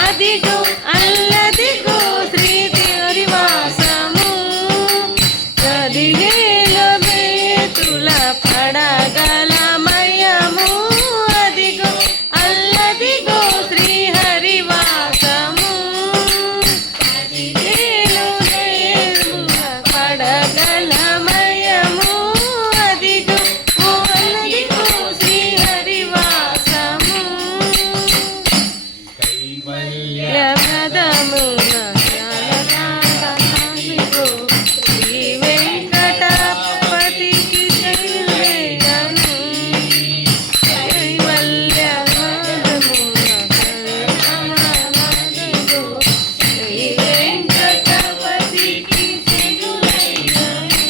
అదిగో అల్లదిగో శ్రీహరివాసము గదిగేల వేతుల పడగలమయము అదిగో అల్లదిగో శ్రీహరివాసము గదిగేల వేతుల పడగలమయము అదిగో అల్లదిగో శ్రీహరివాసము యమదమున జ్ఞానదాతనిగో శ్రీ వెంకటపతికి జయము కైవల్యమదమున జ్ఞానదాతనిగో శ్రీ వెంకటపతికి జయము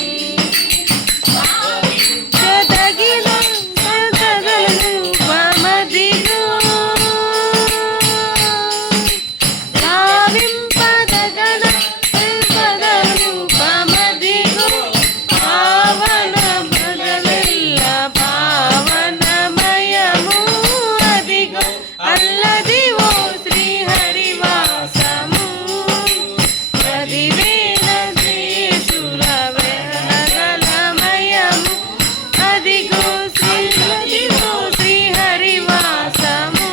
జదగిన రూపమదిగో భావింపదగన రూపమదిగో పావన బదలెల్ల పావనమయము అదిగో అల్లదివో శ్రీహరివాసము పదివేల దేశుల వెలగలమయము అదిగో శ్రీహరివో శ్రీహరివాసము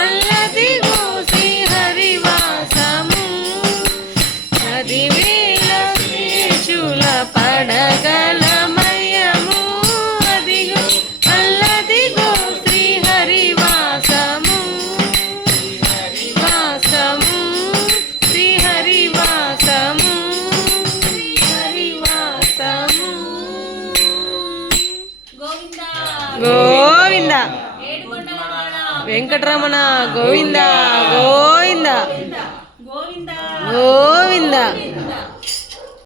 అల్లదిగో శ్రీహరివాసము పదివేల శేషుల పడగలమయము అదిగో అల్లదిగో శ్రీహరివాసము వాసము శ్రీహరివాసము శ్రీహరివాసము గోవింద వెంకటరమణ గోవింద గోవింద గోవింద